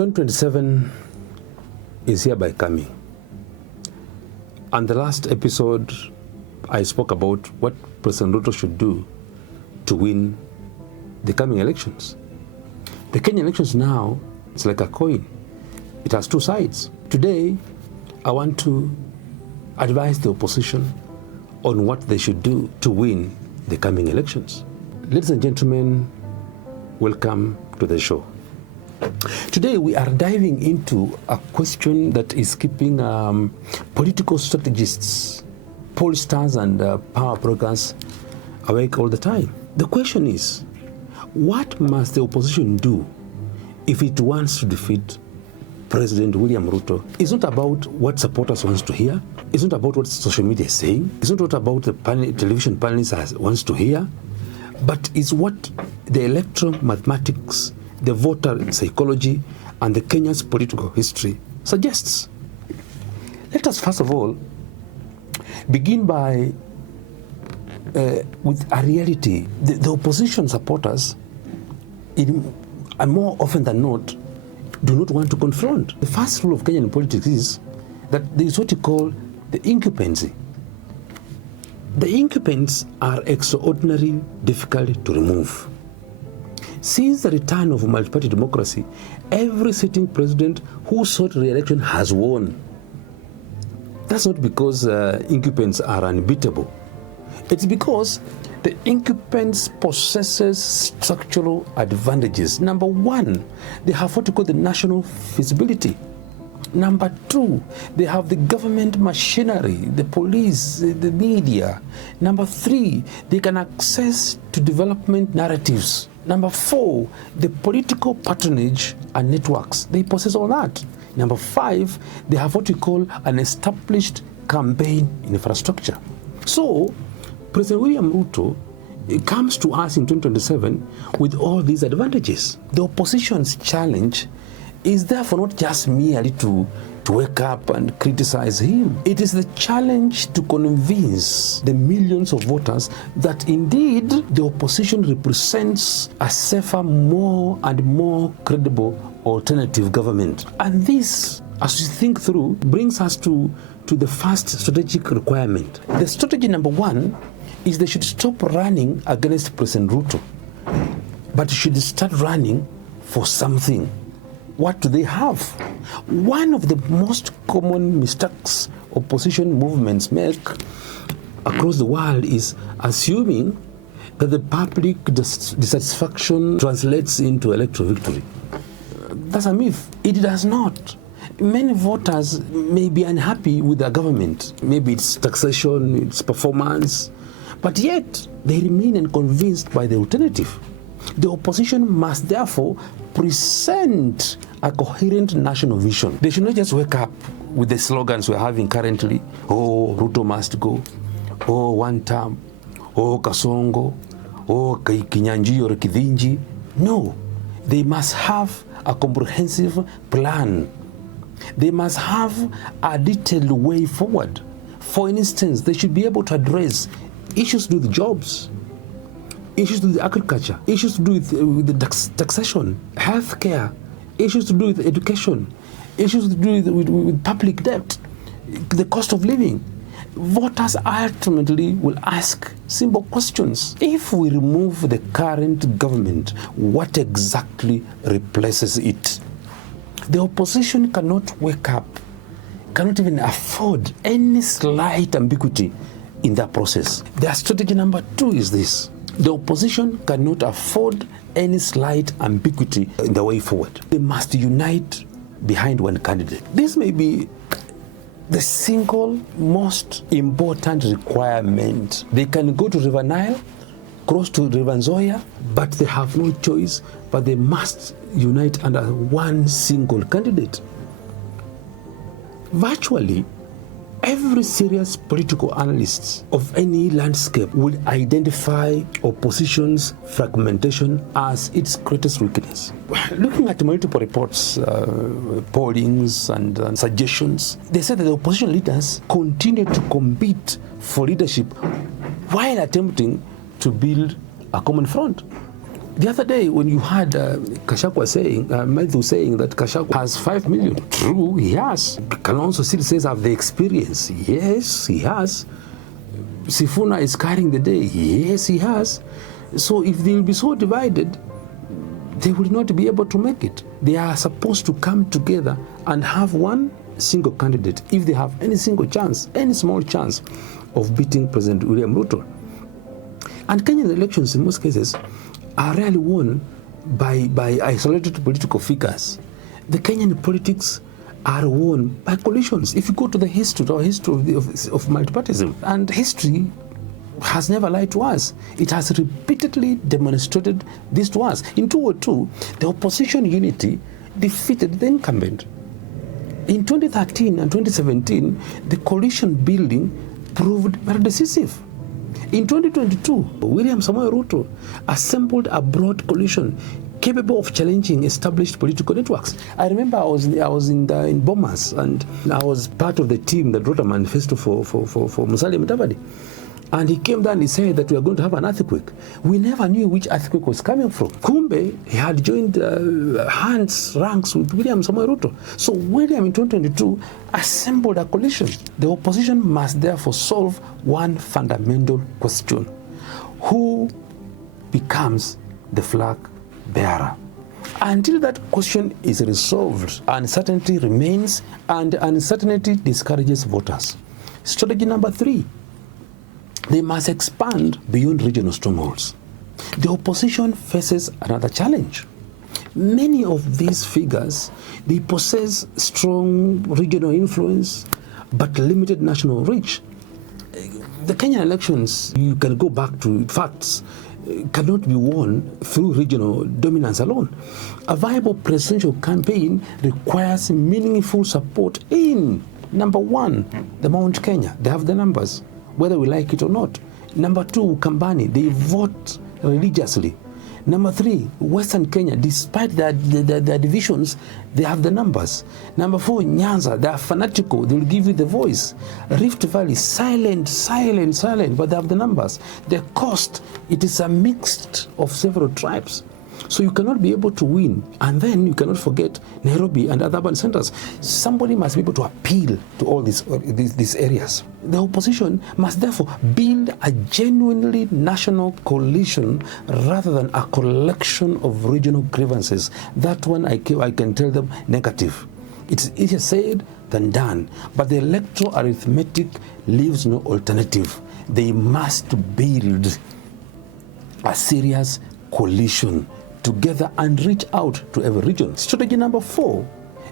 2027 is hereby coming. And the last episode, I spoke about what President Ruto should do to win the coming elections. The Kenyan elections now, it's like a coin. It has two sides. Today, I want to advise the opposition on what they should do to win the coming elections. Ladies and gentlemen, welcome to the show. Today we are diving into a question that is keeping political strategists, pollsters and power brokers awake all the time. The question is, what must the opposition do if it wants to defeat President William Ruto? It's not about what supporters wants to hear. It's not about what social media is saying. It's not about the television panelists wants to hear. But it's what the electoral mathematics, the voter psychology, and the Kenya's political history suggests. Let us first of all begin by with a reality. The opposition supporters, more often than not, do not want to confront. The first rule of Kenyan politics is that there is what you call the incumbency. The incumbents are extraordinarily difficult to remove. Since the return of multi-party democracy, every sitting president who sought re-election has won. That's not because incumbents are unbeatable. It's because the incumbents possesses structural advantages. Number one, they have what you call the national feasibility. Number two, they have the government machinery, the police, the media. Number three, they can access to development narratives. Number four, the political patronage and networks. They possess all that. Number five, they have what we call an established campaign infrastructure. So, President William Ruto comes to us in 2027 with all these advantages. The opposition's challenge is therefore not just merely to wake up and criticize him. It is the challenge to convince the millions of voters that indeed the opposition represents a safer, more and more credible alternative government. And this, as we think through, brings us to the first strategic requirement. The strategy number one is they should stop running against President Ruto, but should start running for something. What do they have? One of the most common mistakes opposition movements make across the world is assuming that the public dissatisfaction translates into electoral victory. That's a myth. It does not. Many voters may be unhappy with their government. Maybe it's taxation, it's performance, but yet they remain unconvinced by the alternative. The opposition must therefore present a coherent national vision. They should not just wake up with the slogans we're having currently. Oh, Ruto must go. Oh, one term. Oh, Kasongo. Oh, Kinyanji or Kidinji. No, they must have a comprehensive plan. They must have a detailed way forward. For instance, they should be able to address issues to do with jobs, issues to do with agriculture, issues to do with the taxation, healthcare, issues to do with education, issues to do with public debt, the cost of living. Voters ultimately will ask simple questions. If we remove the current government, what exactly replaces it? The opposition cannot wake up, cannot even afford any slight ambiguity in that process. Their strategy number two is this. The opposition cannot afford any slight ambiguity in the way forward. They must unite behind one candidate. This may be the single most important requirement. They can go to River Nile, cross to River Nzoia, but they have no choice, but they must unite under one single candidate. Virtually, every serious political analyst of any landscape will identify opposition's fragmentation as its greatest weakness. Looking at multiple reports, pollings and suggestions, they said that the opposition leaders continue to compete for leadership while attempting to build a common front. The other day, when you had Kashagwa saying, Matthew saying that Kashagwa has 5 million. True, he has. Kalonzo still says, have the experience. Yes, he has. Sifuna is carrying the day. Yes, he has. So if they will be so divided, they will not be able to make it. They are supposed to come together and have one single candidate if they have any single chance, any small chance of beating President William Ruto. And Kenyan elections in most cases are rarely won by isolated political figures. The Kenyan politics are won by coalitions. If you go to the history of multipartyism, and history has never lied to us. It has repeatedly demonstrated this to us. In 2002, the opposition unity defeated the incumbent. In 2013 and 2017, the coalition building proved very decisive. In 2022, William Ruto assembled a broad coalition capable of challenging established political networks. I remember I was in Bomas, and I was part of the team that wrote a manifesto for Musalia Mudavadi. And he came down and he said that we are going to have an earthquake. We never knew which earthquake was coming from. Kumbe, he had joined ranks with William Ruto. So William in 2022 assembled a coalition. The opposition must therefore solve one fundamental question. Who becomes the flag bearer? Until that question is resolved, uncertainty remains, and uncertainty discourages voters. Strategy number 3. They must expand beyond regional strongholds. The opposition faces another challenge. Many of these figures, they possess strong regional influence but limited national reach. The Kenyan elections, you can go back to facts, cannot be won through regional dominance alone. A viable presidential campaign requires meaningful support in, number 1, the Mount Kenya. They have the numbers, whether we like it or not. Number 2, Kambani, they vote religiously. Number 3, Western Kenya, despite their divisions, they have the numbers. Number 4, Nyanza, they are fanatical, they will give you the voice. Rift Valley, silent, but they have the numbers. The coast, it is a mix of several tribes. So you cannot be able to win. And then you cannot forget Nairobi and other urban centers. Somebody must be able to appeal to all these areas. The opposition must therefore build a genuinely national coalition rather than a collection of regional grievances. That one I can tell them negative. It's easier said than done. But the electoral arithmetic leaves no alternative. They must build a serious coalition together and reach out to every region. Strategy number 4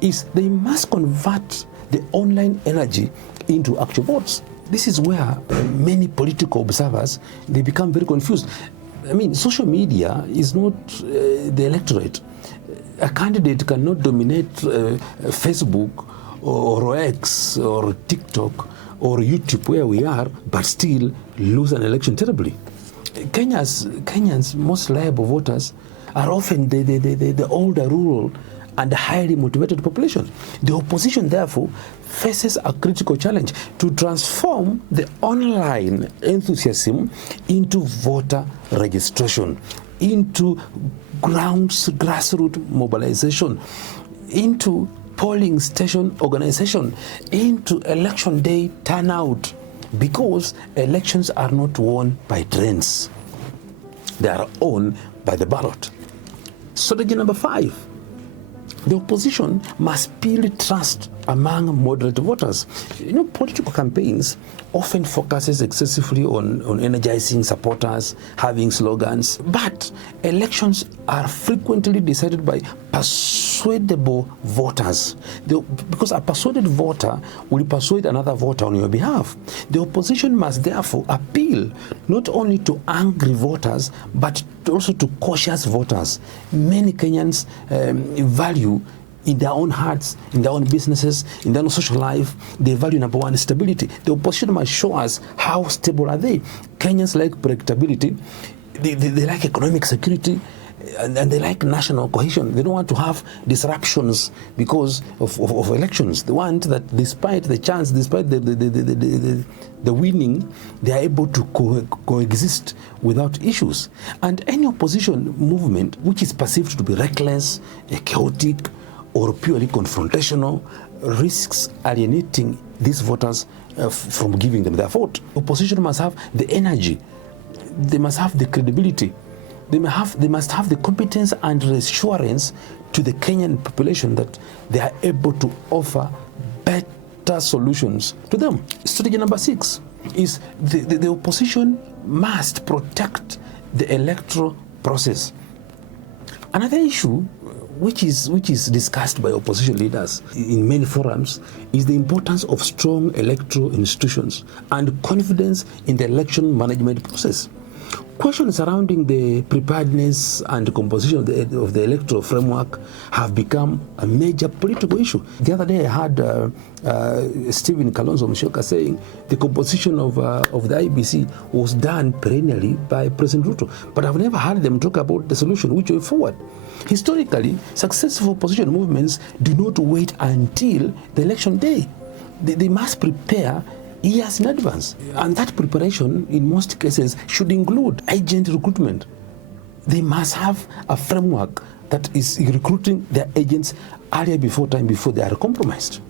is they must convert the online energy into actual votes. This is where many political observers, they become very confused. I mean, social media is not the electorate. A candidate cannot dominate Facebook or X or TikTok or YouTube where we are, but still lose an election terribly. Kenyans' most reliable voters are often the older, rural, and highly motivated population. The opposition, therefore, faces a critical challenge to transform the online enthusiasm into voter registration, into grassroots mobilization, into polling station organization, into election day turnout, because elections are not won by trends. They are won by the ballot. Strategy number 5. The opposition must build trust among moderate voters. Political campaigns often focuses excessively on energizing supporters, having slogans, but elections are frequently decided by persuadable voters. Because a persuaded voter will persuade another voter on your behalf. The opposition must therefore appeal not only to angry voters, but also to cautious voters. Many Kenyans value in their own hearts, in their own businesses, in their own social life, they value number 1, stability. The opposition must show us how stable are they. Kenyans like predictability, they like economic security, and they like national cohesion. They don't want to have disruptions because of elections. They want that despite the chance, despite the winning, they are able to coexist without issues. And any opposition movement which is perceived to be reckless, chaotic, or purely confrontational risks alienating these voters from giving them their vote. Opposition must have the energy, they must have the credibility, they must have the competence and reassurance to the Kenyan population that they are able to offer better solutions to them. Strategy number 6 is the opposition must protect the electoral process. Another issue which is discussed by opposition leaders in many forums is the importance of strong electoral institutions and confidence in the election management process. Questions surrounding the preparedness and composition of the electoral framework have become a major political issue. The other day I heard Stephen Kalonzo Musyoka saying the composition of the IBC was done perennially by President Ruto, but I've never heard them talk about the solution, which way forward. Historically, successful opposition movements do not wait until the election day. They must prepare years in advance. And that preparation, in most cases, should include agent recruitment. They must have a framework that is recruiting their agents earlier before they are compromised.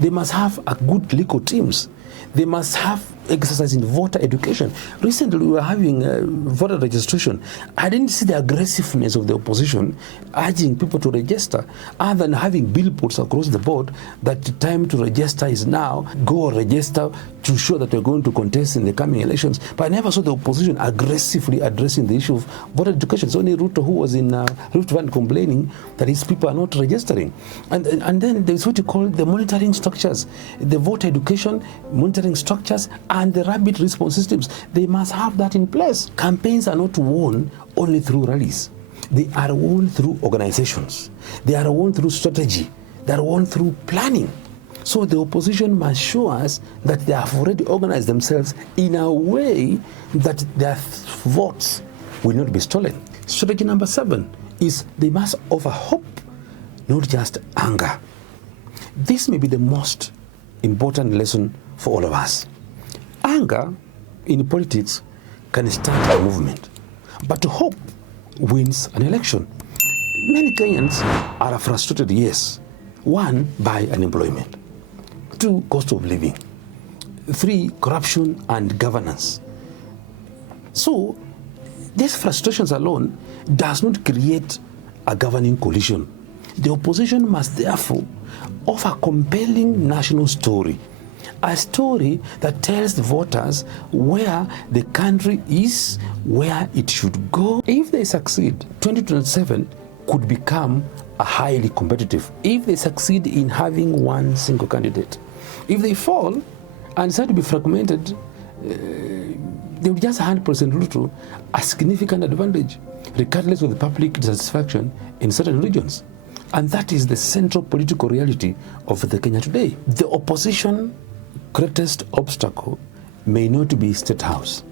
They must have a good legal teams. They must have exercise in voter education. Recently, we were having voter registration. I didn't see the aggressiveness of the opposition urging people to register, other than having billboards across the board that the time to register is now. Go register to show that you're going to contest in the coming elections. But I never saw the opposition aggressively addressing the issue of voter education. It's only Ruto who was in Rift Valley complaining that his people are not registering. And then there's what you call the monitoring structures, the voter education, monitoring structures, and the rapid response systems. They must have that in place. Campaigns are not won only through rallies. They are won through organizations. They are won through strategy. They are won through planning. So the opposition must show us that they have already organized themselves in a way that their votes will not be stolen. Strategy number 7 is they must offer hope, not just anger. This may be the most important lesson for all of us. Anger in politics can start a movement, but hope wins an election. Many Kenyans are frustrated, yes. 1, by unemployment. 2, cost of living. 3, corruption and governance. So, these frustrations alone does not create a governing coalition. The opposition must therefore offer a compelling national story, a story that tells the voters where the country is, where it should go. If they succeed, 2027 could become a highly competitive. If they succeed in having one single candidate. If they fall and decide to be fragmented, they will just hand President Ruto a significant advantage, regardless of the public dissatisfaction in certain regions. And that is the central political reality of the Kenya today. The opposition greatest obstacle may not be State House.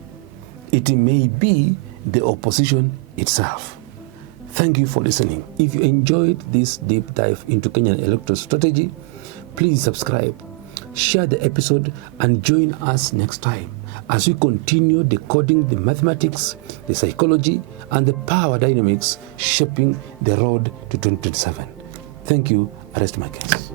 It may be the opposition itself. Thank you for listening. If you enjoyed this deep dive into Kenyan electoral strategy, please subscribe, share the episode, and join us next time as we continue decoding the mathematics, the psychology, and the power dynamics shaping the road to 2027. Thank you. I rest my case.